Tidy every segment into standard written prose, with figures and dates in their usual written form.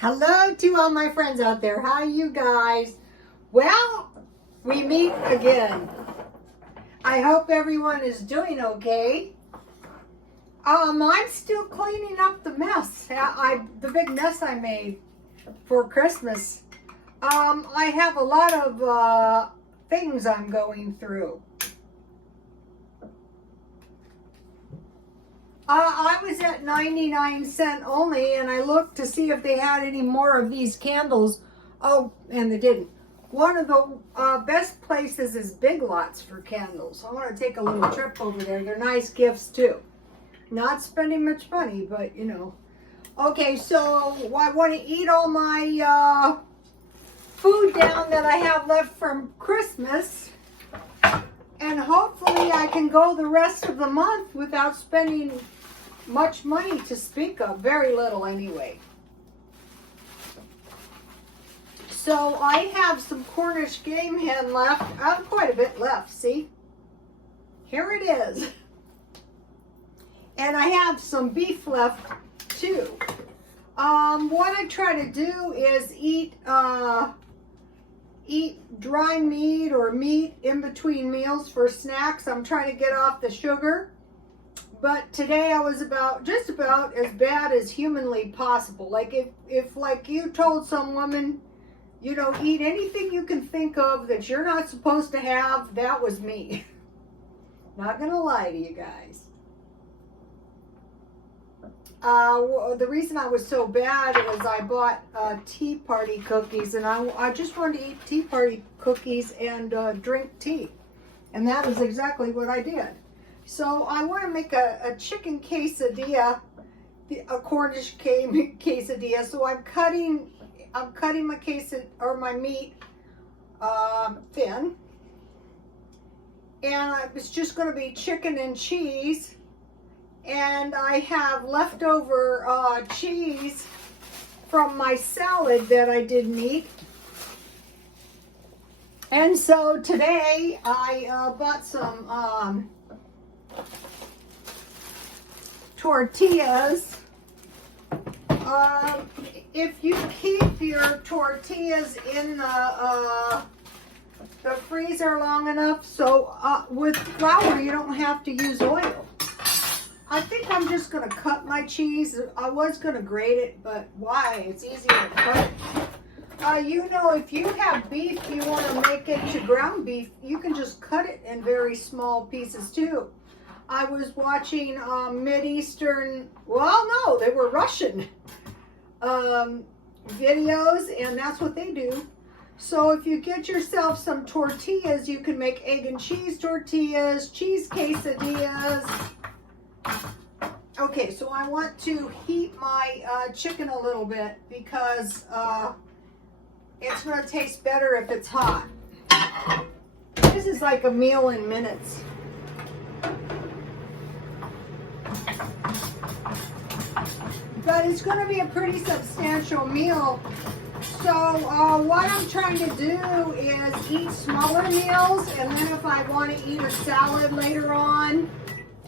Hello to all my friends out there. How are you guys? Well, we meet again. I hope everyone is doing okay. I'm still cleaning up the mess. The big mess I made for Christmas. I have a lot of things I'm going through. I was at 99¢ only, and I looked to see if they had any more of these candles. Oh, and they didn't. One of the best places is Big Lots for candles. I want to take a little trip over there. They're nice gifts, too. Not spending much money, but, you know. Okay, so I want to eat all my food down that I have left from Christmas. And hopefully I can go the rest of the month without spending much money to speak of. Very little anyway. So I have some Cornish game hen left. I have quite a bit left, see? Here it is. And I have some beef left too. What I try to do is eat dry meat or meat in between meals for snacks. I'm trying to get off the sugar. But today I was just about as bad as humanly possible. Like if like you told some woman, you know, eat anything you can think of that you're not supposed to have, that was me. Not gonna lie to you guys. The reason I was so bad is I bought tea party cookies, and I just wanted to eat tea party cookies and drink tea. And that is exactly what I did. So I want to make a chicken quesadilla, a Cornish quesadilla. So I'm cutting my meat thin, and it's just going to be chicken and cheese. And I have leftover cheese from my salad that I didn't eat. And so today I bought some tortillas. If you keep your tortillas in the freezer long enough, so with flour you don't have to use oil. I think I'm just going to cut my cheese. I was going to grate it, but why? It's easier to cut it. You know, if you have beef, you want to make it to ground beef, you can just cut it in very small pieces too. I was watching Mideastern, well, no, they were Russian videos, and that's what they do. So if you get yourself some tortillas, you can make egg and cheese tortillas, cheese quesadillas. Okay, so I want to heat my chicken a little bit because it's going to taste better if it's hot. This is like a meal in minutes. But it's going to be a pretty substantial meal. So what I'm trying to do is eat smaller meals, and then if I want to eat a salad later on,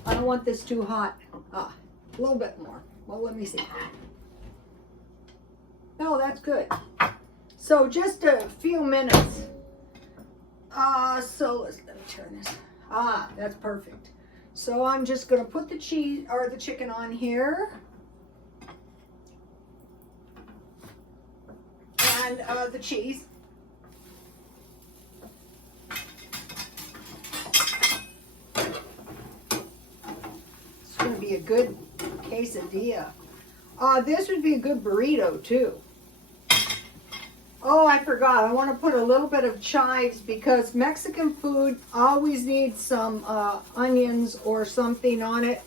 I don't want this too hot. A little bit more. Well, let me see. No, that's good. So just a few minutes. So let me turn this. That's perfect. So I'm just going to put the cheese or the chicken on here. And the cheese. It's going to be a good quesadilla. This would be a good burrito too. Oh, I forgot. I want to put a little bit of chives because Mexican food always needs some onions or something on it,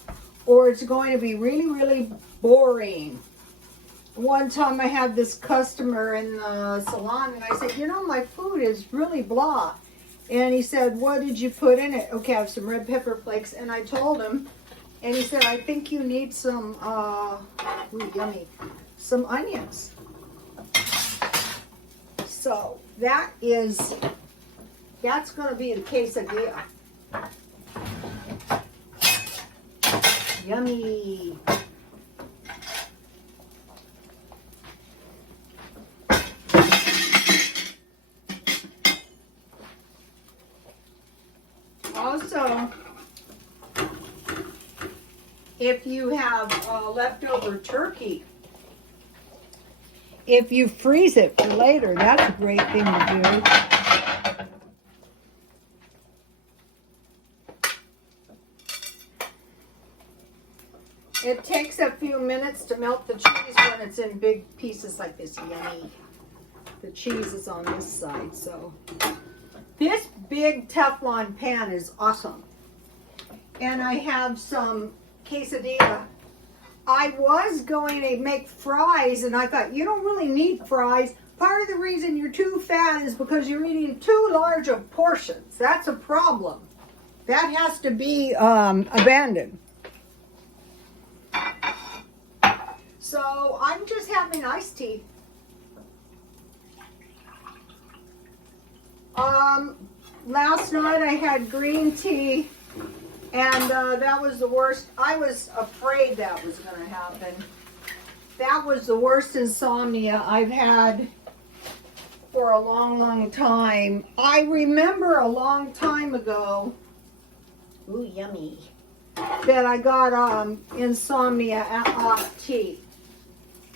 or it's going to be really, really boring. One time I had this customer in the salon, and I said, you know, my food is really blah. And he said, what did you put in it? Okay, I have some red pepper flakes. And I told him, and he said, I think you need some, yummy, some onions. So that's going to be the quesadilla. Yummy. also, if you have leftover turkey, if you freeze it for later, that's a great thing to do. It takes a few minutes to melt the cheese when it's in big pieces like this. Yummy. The cheese is on this side, so. This big Teflon pan is awesome. And I have some quesadilla. I was going to make fries, and I thought, you don't really need fries. Part of the reason you're too fat is because you're eating too large of portions. That's a problem. That has to be abandoned. So I'm just having iced tea. Last night I had green tea, and that was the worst. I was afraid that was going to happen. That was the worst insomnia I've had for a long, long time. I remember a long time ago, ooh, yummy, that I got insomnia off tea.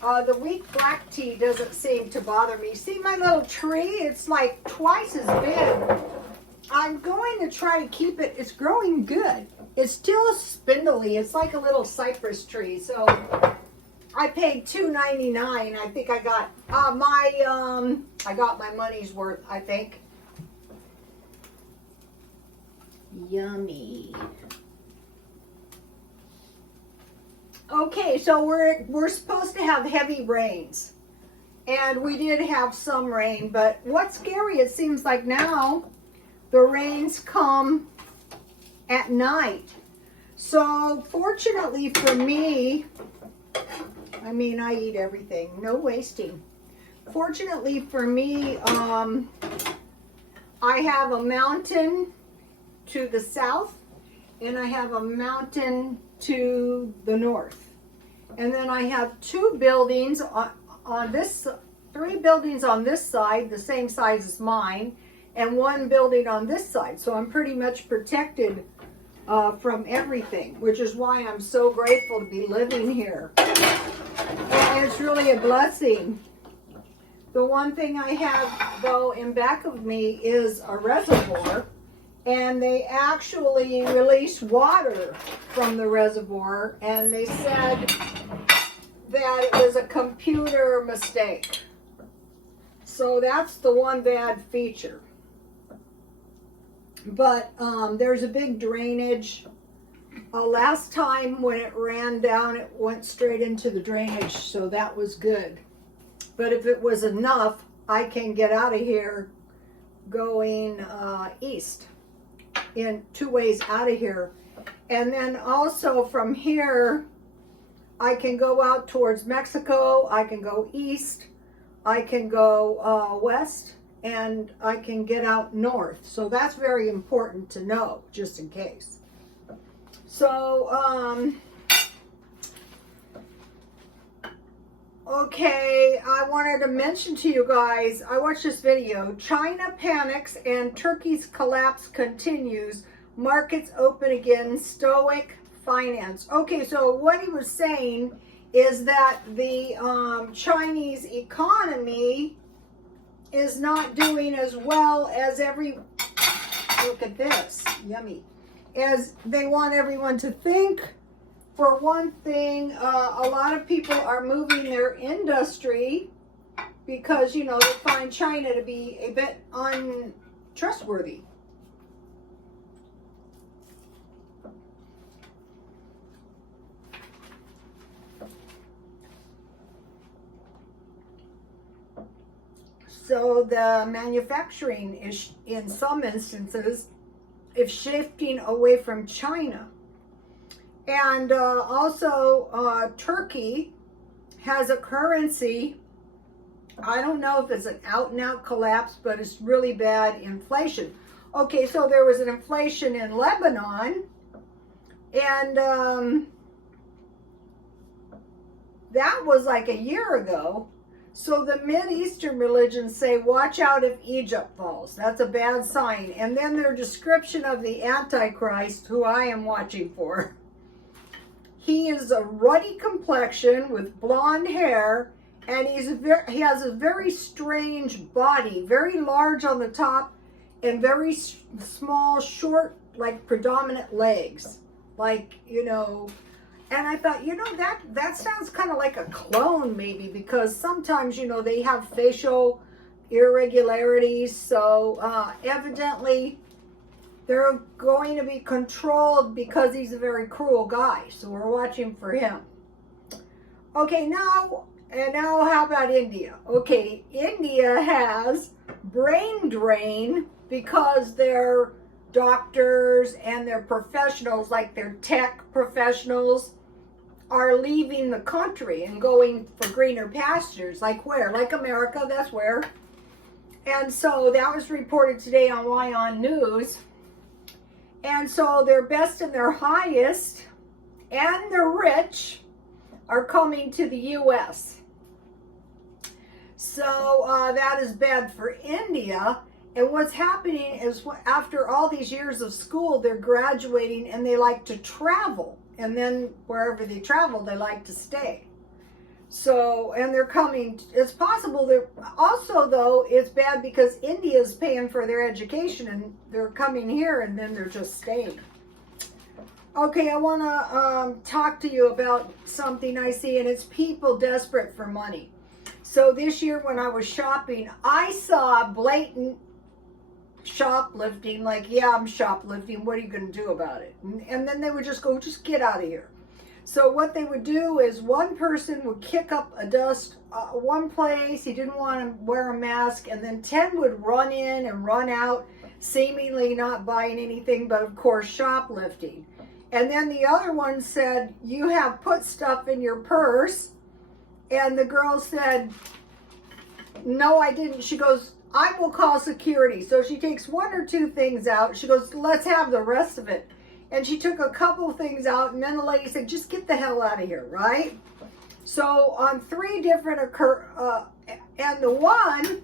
The weak black tea doesn't seem to bother me. See my little tree? It's like twice as big. I'm going to try to keep it. It's growing good. It's still spindly. It's like a little cypress tree. So I paid $2.99. I think I got I got my money's worth, I think. Yummy. Okay, so we're supposed to have heavy rains, and we did have some rain, but what's scary, it seems like now the rains come at night. So fortunately for me, I mean, I eat everything, no wasting. Fortunately for me, I have a mountain to the south, and I have a mountain to the north, and then I have two buildings on this, three buildings on this side, the same size as mine, and one building on this side. So I'm pretty much protected from everything, which is why I'm so grateful to be living here. And it's really a blessing. The one thing I have though in back of me is a reservoir. And they actually released water from the reservoir, and they said that it was a computer mistake. So that's the one bad feature. But there's a big drainage. Last time when it ran down, it went straight into the drainage, so that was good. But if it was enough, I can get out of here going east. In two ways out of here, and then also from here I can go out towards Mexico, I can go east, I can go west, and I can get out north. So that's very important to know, just in case. So okay, I wanted to mention to you guys, I watched this video. China panics and Turkey's collapse continues. Markets open again. Stoic finance. Okay, so what he was saying is that the Chinese economy is not doing as well as look at this, yummy, as they want everyone to think. For one thing, a lot of people are moving their industry because, you know, they find China to be a bit untrustworthy. So the manufacturing is, in some instances, is shifting away from China. And also, Turkey has a currency. I don't know if it's an out-and-out collapse, but it's really bad inflation. Okay, so there was an inflation in Lebanon, and that was like a year ago. So the Mid-Eastern religions say, watch out if Egypt falls. That's a bad sign. And then their description of the Antichrist, who I am watching for. He is a ruddy complexion with blonde hair, and he has a very strange body, very large on the top and very small, short, like predominant legs. Like, you know, and I thought, you know, that sounds kind of like a clone maybe, because sometimes, you know, they have facial irregularities. So evidently they're going to be controlled because he's a very cruel guy. So we're watching for him. Okay, now how about India? Okay, India has brain drain because they're doctors and their professionals, like their tech professionals, are leaving the country and going for greener pastures. Like where? Like America, that's where. And so that was reported today on YON News. And so their best and their highest and the rich are coming to the U.S. So that is bad for India. And what's happening is after all these years of school, they're graduating and they like to travel. And then wherever they travel, they like to stay. So, and they're coming, it's possible that also though, it's bad because India is paying for their education and they're coming here and then they're just staying. Okay, I want to talk to you about something I see, and it's people desperate for money. So this year when I was shopping, I saw blatant shoplifting, like, yeah, I'm shoplifting, what are you going to do about it? And then they would just go, just get out of here. So what they would do is one person would kick up a dust one place, he didn't want to wear a mask, and then 10 would run in and run out, seemingly not buying anything, but of course shoplifting. And then the other one said, you have put stuff in your purse. And the girl said, no, I didn't. She goes, I will call security. So she takes one or two things out. She goes, let's have the rest of it. And she took a couple of things out, and then the lady said, just get the hell out of here, right? So on 3 different and the one,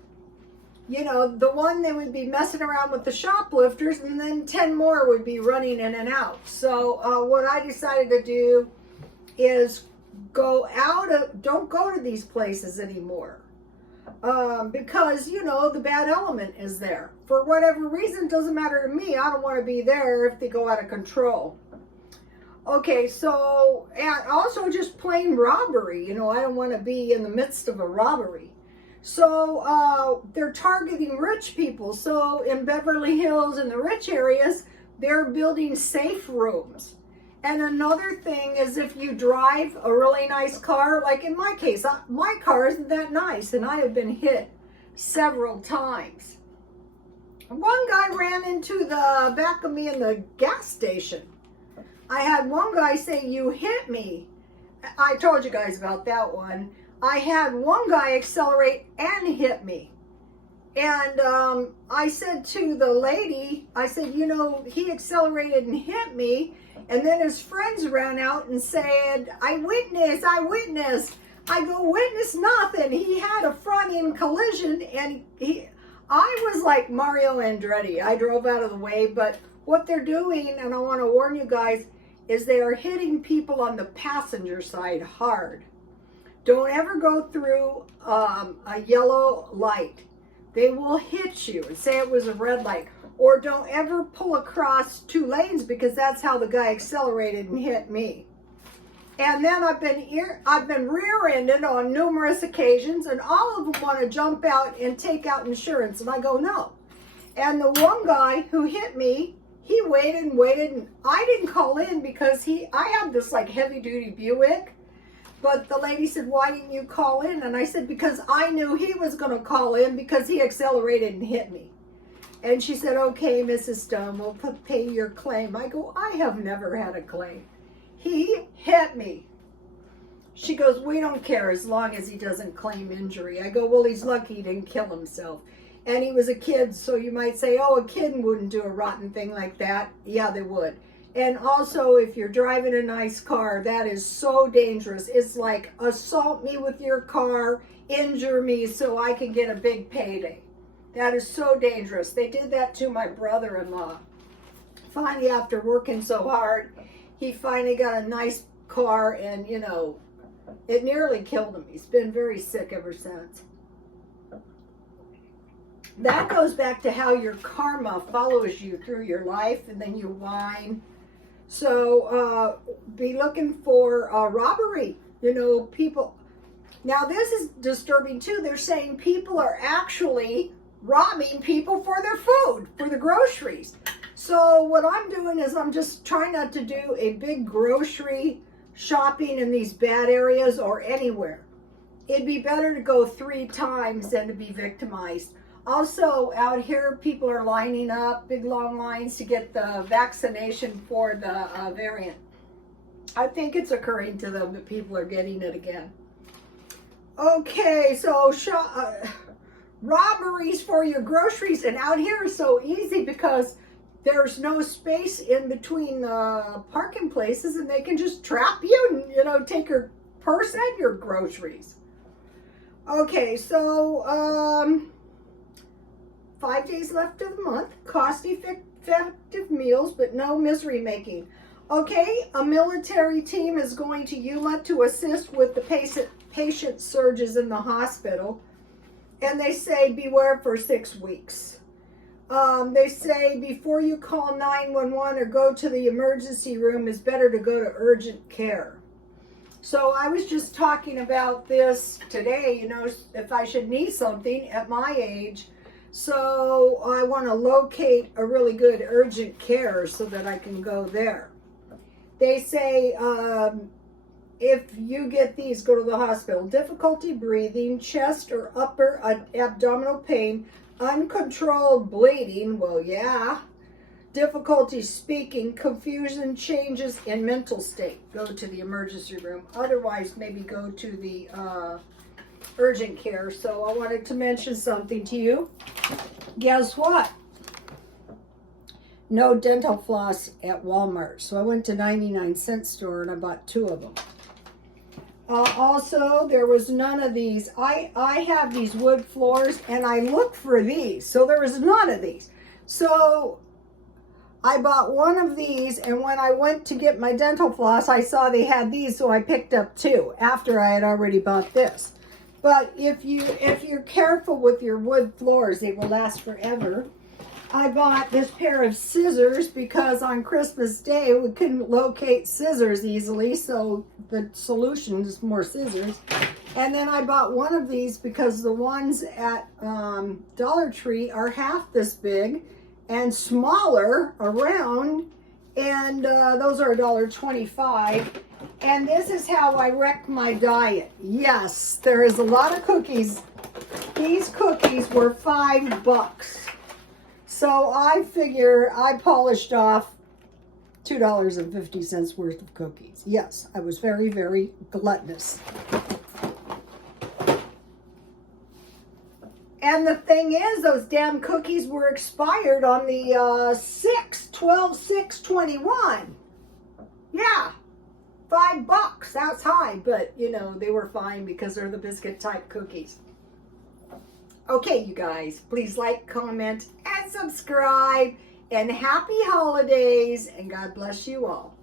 you know, the one they would be messing around with the shoplifters, and then 10 more would be running in and out. So what I decided to do is don't go to these places anymore. Because, you know, the bad element is there. For whatever reason, it doesn't matter to me. I don't want to be there if they go out of control. Okay, so, and also just plain robbery. You know, I don't want to be in the midst of a robbery. So, they're targeting rich people. So, in Beverly Hills, in the rich areas, they're building safe rooms. And another thing is if you drive a really nice car, like in my case, my car isn't that nice, and I have been hit several times. One guy ran into the back of me in the gas station. I had one guy say, you hit me. I told you guys about that one. I had one guy accelerate and hit me. And I said to the lady, I said, you know, he accelerated and hit me. And then his friends ran out and said, I witnessed. I go, witness nothing. He had a front-end collision, and I was like Mario Andretti. I drove out of the way, but what they're doing, and I want to warn you guys, is they are hitting people on the passenger side hard. Don't ever go through a yellow light. They will hit you and say it was a red light. Or don't ever pull across 2 lanes, because that's how the guy accelerated and hit me. And then I've been rear-ended on numerous occasions, and all of them want to jump out and take out insurance, and I go, no. And the one guy who hit me, he waited, and I didn't call in because I had this like heavy-duty Buick. But the lady said, why didn't you call in? And I said, because I knew he was going to call in because he accelerated and hit me. And she said, okay, Mrs. Stone, we'll pay your claim. I go, I have never had a claim. He hit me. She goes, we don't care as long as he doesn't claim injury. I go, well, he's lucky he didn't kill himself. And he was a kid, so you might say, oh, a kid wouldn't do a rotten thing like that. Yeah, they would. And also, if you're driving a nice car, that is so dangerous. It's like assault me with your car, injure me so I can get a big payday. That is so dangerous. They did that to my brother-in-law. Finally, after working so hard, he finally got a nice car, and you know, it nearly killed him. He's been very sick ever since. That goes back to how your karma follows you through your life, and then you whine. So be looking for robbery. You know, people. Now this is disturbing too. They're saying people are actually robbing people for their food, for the groceries. So what I'm doing is I'm just trying not to do a big grocery shopping in these bad areas or anywhere. It'd be better to go 3 times than to be victimized. Also, out here, people are lining up, big long lines to get the vaccination for the variant. I think it's occurring to them that people are getting it again. Okay, so robberies for your groceries, and out here is so easy because there's no space in between the parking places, and they can just trap you and, you know, take your purse and your groceries. Okay, so 5 days left of the month. Cost-effective meals, but no misery making. Okay, a military team is going to Yuma to assist with the patient surges in the hospital, and they say beware for 6 weeks. They say before you call 911 or go to the emergency room, it's better to go to urgent care. So I was just talking about this today, you know, if I should need something at my age. So I want to locate a really good urgent care so that I can go there. They say if you get these, go to the hospital. Difficulty breathing, chest or upper abdominal pain, uncontrolled bleeding, well, yeah. Difficulty speaking, confusion, changes in mental state, go to the emergency room. Otherwise, maybe go to the urgent care. So I wanted to mention something to you. Guess what? No dental floss at Walmart. So I went to 99-cent store and I bought 2 of them. Also, there was none of these. I have these wood floors, and I looked for these. So there was none of these. So I bought 1 of these, and when I went to get my dental floss, I saw they had these, so I picked up 2 after I had already bought this. But if you're careful with your wood floors, they will last forever. I bought this pair of scissors because on Christmas Day we couldn't locate scissors easily, so the solution is more scissors. And then I bought 1 of these because the ones at Dollar Tree are half this big and smaller around, and those are $1.25. And this is how I wrecked my diet. Yes, there is a lot of cookies. These cookies were $5. So I figure I polished off $2.50 worth of cookies. Yes, I was very, very gluttonous. And the thing is, those damn cookies were expired on the 12/6/21. Yeah, $5. That's high, but you know, they were fine because they're the biscuit type cookies. Okay, you guys, please like, comment, and subscribe. And happy holidays, and God bless you all.